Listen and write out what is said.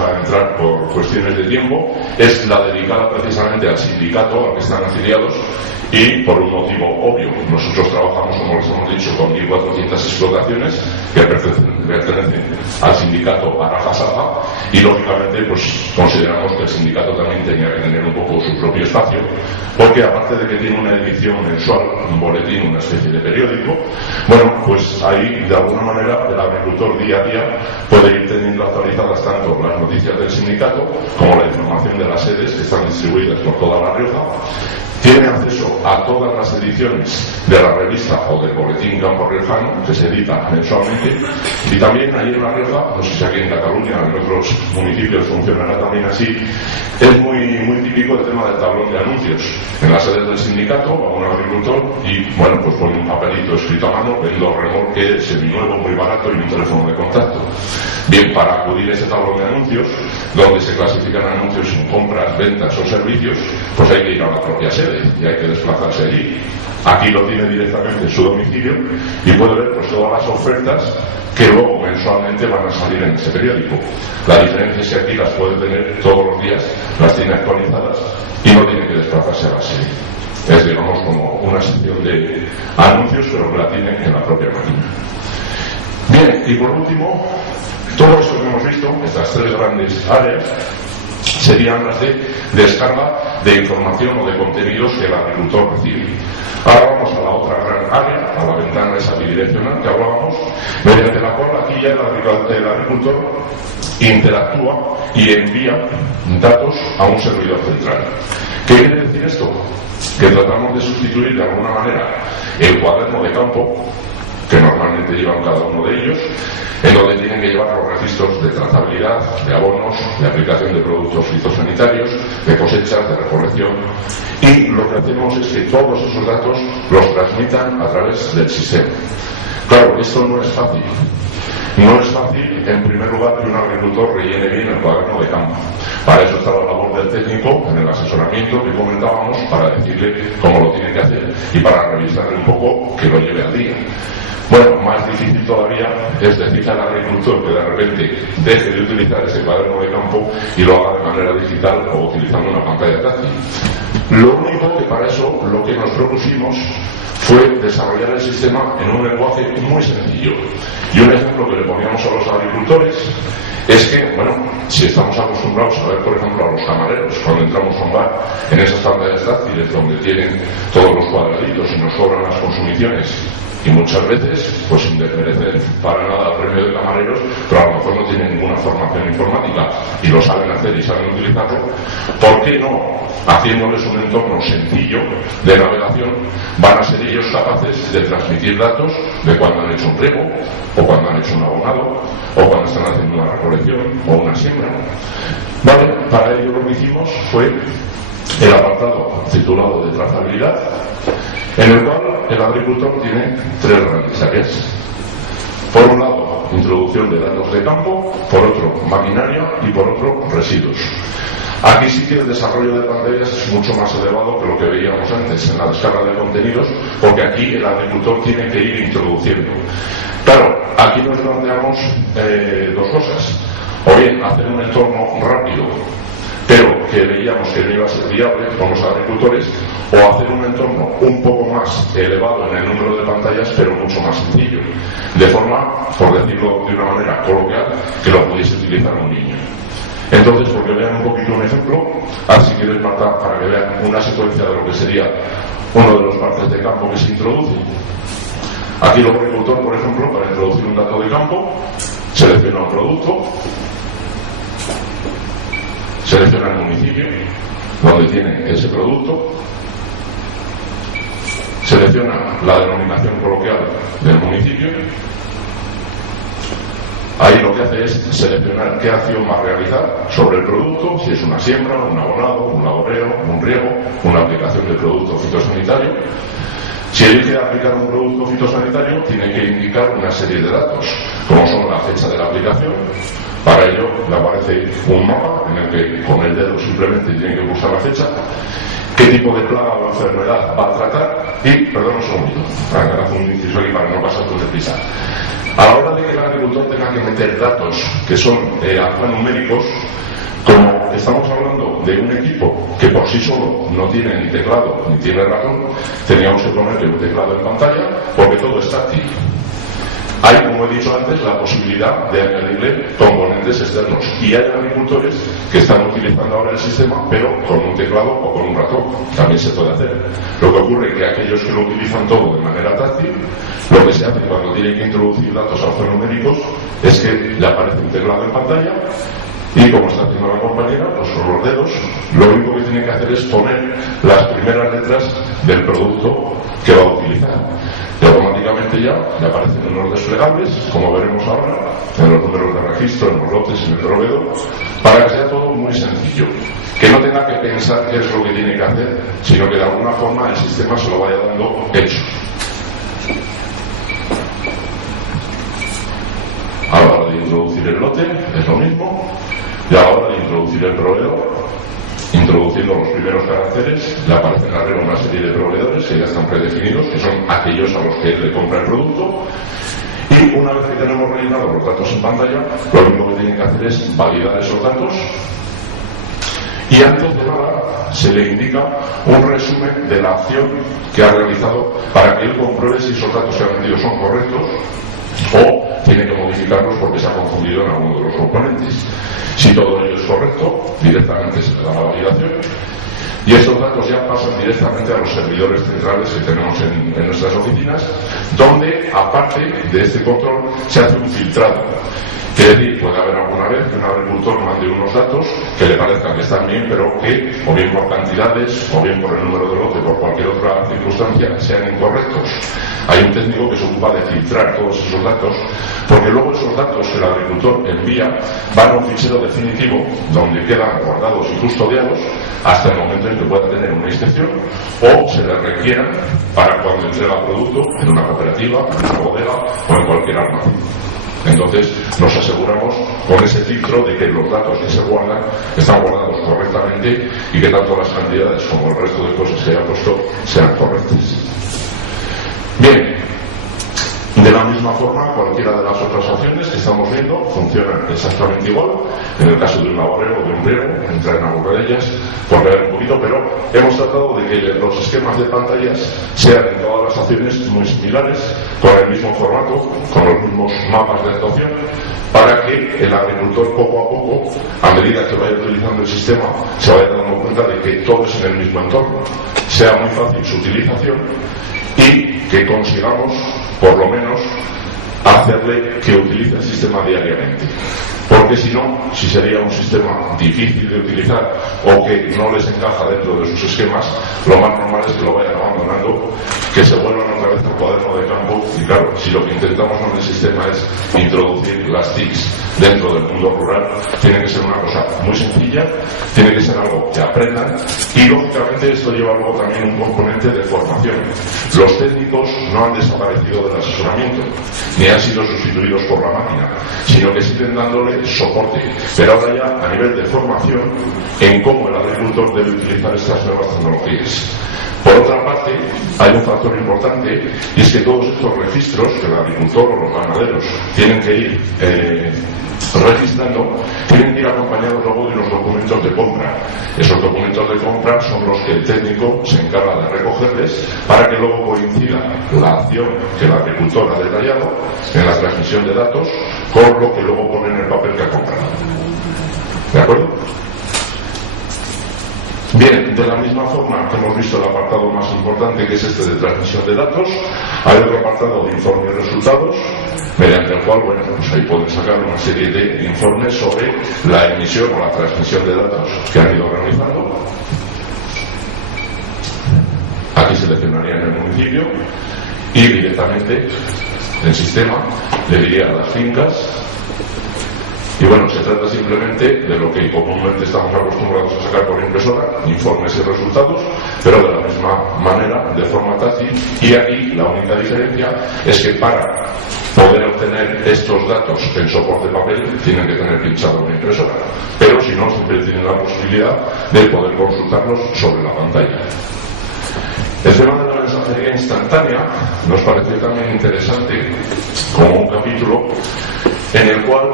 a entrar por cuestiones de tiempo, es la dedicada precisamente al sindicato al que están afiliados y por un motivo obvio. Nosotros trabajamos, como les hemos dicho, con 1.400 explotaciones que pertenecen al sindicato Araja-Saja y lógicamente pues consideramos que el sindicato también tenía que tener un poco su propio espacio, porque aparte de que tiene una edición mensual, un boletín, una especie de periódico, bueno, pues ahí de alguna manera el agricultor día a día puede ir teniendo actualizadas tanto las noticias del sindicato como la información de las sedes que están distribuidas por toda La Rioja. Tiene acceso a todas las ediciones de la revista o del boletín Campo Riojano que se edita mensualmente, y también ahí en La Rioja, no sé si aquí en Cataluña o en otros municipios funcionará también así, es muy típico el tema del tablón de anuncios. En las sedes del sindicato va un agricultor y bueno, pues pone un papelito escrito a mano, vendo remolque seminuevo muy barato y un teléfono de contacto. Bien, para acudir a ese tablón de anuncios, donde se clasifican anuncios en compras, ventas o servicios, pues hay que ir a la propia sede y hay que desplazarse allí. Aquí lo tiene directamente en su domicilio y puede ver pues todas las ofertas que luego mensualmente van a salir en ese periódico. La diferencia es que aquí las puede tener todos los días, las tiene actualizadas y no tiene que desplazarse a la sede. Es, digamos, como una sección de anuncios, pero que la tiene en la propia máquina. Bien, y por último, todo esto que hemos visto, estas tres grandes áreas, serían las de descarga de información o de contenidos que el agricultor recibe. Ahora vamos a la otra gran área, a la ventana esa bidireccional que hablábamos, mediante la cual aquí ya el agricultor interactúa y envía datos a un servidor central. ¿Qué quiere decir esto? Que tratamos de sustituir de alguna manera el cuaderno de campo que normalmente llevan cada uno de ellos, en donde tienen que llevar los registros de trazabilidad, de abonos, de aplicación de productos fitosanitarios, de cosechas, de recolección, y lo que hacemos es que todos esos datos los transmitan a través del sistema. Claro, esto no es fácil. No es fácil, en primer lugar, que un agricultor rellene bien el cuaderno de campo. Para eso está la labor del técnico en el asesoramiento que comentábamos, para decirle cómo lo tiene que hacer y para revisarle un poco que lo lleve al día. Bueno, más difícil todavía es decirle al agricultor que de repente deje de utilizar ese cuaderno de campo y lo haga de manera digital o utilizando una pantalla táctil. Lo único que para eso lo que nos propusimos fue desarrollar el sistema en un lenguaje muy sencillo. Y un ejemplo que le poníamos a los agricultores es que, bueno, si estamos acostumbrados a ver, por ejemplo, a los camareros cuando entramos a un bar en esas pantallas táctiles donde tienen todos los cuadraditos y nos cobran las consumiciones, y muchas veces, pues sin desmerecer para nada el premio de camareros, pero a lo mejor no tienen ninguna formación informática y lo saben hacer y saben utilizarlo, ¿por qué no, haciéndoles un entorno sencillo de navegación, van a ser ellos capaces de transmitir datos de cuando han hecho un riego, o cuando han hecho un abonado, o cuando están haciendo una recolección o una siembra? Vale, para ello lo que hicimos fue el apartado titulado de trazabilidad, en el cual el agricultor tiene tres grandes áreas. Por un lado, introducción de datos de campo, por otro, maquinaria y por otro, residuos. Aquí sí que el desarrollo de pantallas es mucho más elevado que lo que veíamos antes en la descarga de contenidos, porque aquí el agricultor tiene que ir introduciendo. Claro, aquí nos planteamos dos cosas. O bien hacer un entorno rápido, pero que veíamos que no iba a ser viable con los agricultores, o hacer un entorno un poco más elevado en el número de pantallas, pero mucho más sencillo, de forma, por decirlo de una manera coloquial, que lo pudiese utilizar un niño. Entonces, porque vean un poquito un ejemplo, si quieres, Marta, para que vean una secuencia de lo que sería uno de los partes de campo que se introduce. Aquí el agricultor, por ejemplo, para introducir un dato de campo, selecciona un producto, selecciona el municipio donde tiene ese producto, selecciona la denominación coloquial del municipio. Ahí lo que hace es seleccionar qué acción va a realizar sobre el producto, si es una siembra, un abonado, un laboreo, un riego, una aplicación de producto fitosanitario. Si elige aplicar un producto fitosanitario, tiene que indicar una serie de datos, como son la fecha de la aplicación, Para ello le aparece un mapa en el que con el dedo simplemente tiene que pulsar la fecha, qué tipo de plaga o enfermedad va a tratar y, perdón un segundito, hago un inciso aquí para no pasar todo deprisa. A la hora de que el agricultor tenga que meter datos que son alfanuméricos, como estamos hablando de un equipo que por sí solo no tiene ni teclado ni tiene ratón, teníamos que ponerle un teclado en pantalla porque todo es táctil. Hay, como he dicho antes, la posibilidad de añadirle componentes externos y hay agricultores que están utilizando ahora el sistema pero con un teclado o con un ratón, también se puede hacer. Lo que ocurre es que aquellos que lo utilizan todo de manera táctil, lo que se hace cuando tienen que introducir datos alfanuméricos es que le aparece un teclado en pantalla y, como está haciendo la compañera, pues con los dedos lo único que tiene que hacer es poner las primeras letras del producto que va a utilizar. Y automáticamente ya le aparecen unos desplegables, como veremos ahora, en los números de registro, en los lotes, en el proveedor, para que sea todo muy sencillo. Que no tenga que pensar qué es lo que tiene que hacer, sino que de alguna forma el sistema se lo vaya dando hecho. A la hora de introducir el lote es lo mismo, y a la hora de introducir el proveedor, introduciendo los primeros caracteres, le aparecen arriba una serie de proveedores que ya están predefinidos, que son aquellos a los que le compra el producto, y una vez que tenemos rellenados los datos en pantalla, lo único que tienen que hacer es validar esos datos y antes de nada se le indica un resumen de la acción que ha realizado para que él compruebe si esos datos que ha vendido son correctos o tiene que modificarlos porque se ha confundido en alguno de los componentes. Si todo ello es correcto, directamente se le da la validación y estos datos ya pasan directamente a los servidores centrales que tenemos en nuestras oficinas, donde, aparte de este control, se hace un filtrado. Quiere decir, puede haber alguna vez que un agricultor mande unos datos que le parezcan que están bien, pero que, o bien por cantidades, o bien por el número de lote, por cualquier otra circunstancia, sean incorrectos. Hay un técnico que se ocupa de filtrar todos esos datos, porque luego esos datos que el agricultor envía van a un fichero definitivo, donde quedan guardados y custodiados hasta el momento en que pueda tener una inspección, o se le requieran para cuando entrega el producto en una cooperativa, en una bodega o en cualquier almacén. Entonces nos aseguramos con ese filtro de que los datos que se guardan están guardados correctamente y que tanto las cantidades como el resto de cosas que haya puesto sean correctas. Bien, de la misma forma cualquiera de las otras opciones que estamos viendo funcionan exactamente igual. En el caso de un laborero o de un riego entra en alguna de ellas por ver un poquito, pero hemos tratado de que los esquemas de pantallas sean en todas las acciones muy similares, con el mismo formato, con los mismos mapas de actuación, para que el agricultor poco a poco, a medida que vaya utilizando el sistema, se vaya dando cuenta de que todo es en el mismo entorno, sea muy fácil su utilización y que consigamos por lo menos hacerle que utilice el sistema diariamente. Porque si no, si sería un sistema difícil de utilizar o que no les encaja dentro de sus esquemas, lo más normal es que lo vayan abandonando, que se vuelvan otra vez al cuaderno de campo. Y claro, si lo que intentamos con el sistema es introducir las TICs dentro del mundo rural, tiene que ser una cosa muy sencilla, tiene que ser algo que aprendan y lógicamente esto lleva luego también un componente de formación. Los técnicos no han desaparecido del asesoramiento, ni han sido sustituidos por la máquina, sino que siguen dándole soporte, pero ahora ya a nivel de formación en cómo el agricultor debe utilizar estas nuevas tecnologías. Por otra parte, hay un factor importante y es que todos estos registros que el agricultor o los ganaderos tienen que ir registrando, tienen que ir acompañados luego de los documentos de compra. Esos documentos de compra son los que el técnico se encarga de recogerles para que luego coincida la acción que el agricultor ha detallado en la transmisión de datos con lo que luego pone en el papel que ha comprado. ¿De acuerdo? Bien, de la misma forma que hemos visto el apartado más importante, que es este de transmisión de datos, hay otro apartado de informes y resultados, mediante el cual, bueno, pues ahí pueden sacar una serie de informes sobre la emisión o la transmisión de datos que han ido realizando. Aquí seleccionarían el municipio y directamente el sistema le diría a las fincas Y bueno, se trata simplemente de lo que comúnmente estamos acostumbrados a sacar por impresora, informes y resultados, pero de la misma manera, de forma táctil, y aquí la única diferencia es que para poder obtener estos datos en soporte papel tienen que tener pinchado una impresora, pero si no, siempre tienen la posibilidad de poder consultarlos sobre la pantalla. El tema de la mensajería instantánea nos pareció también interesante como un capítulo en el cual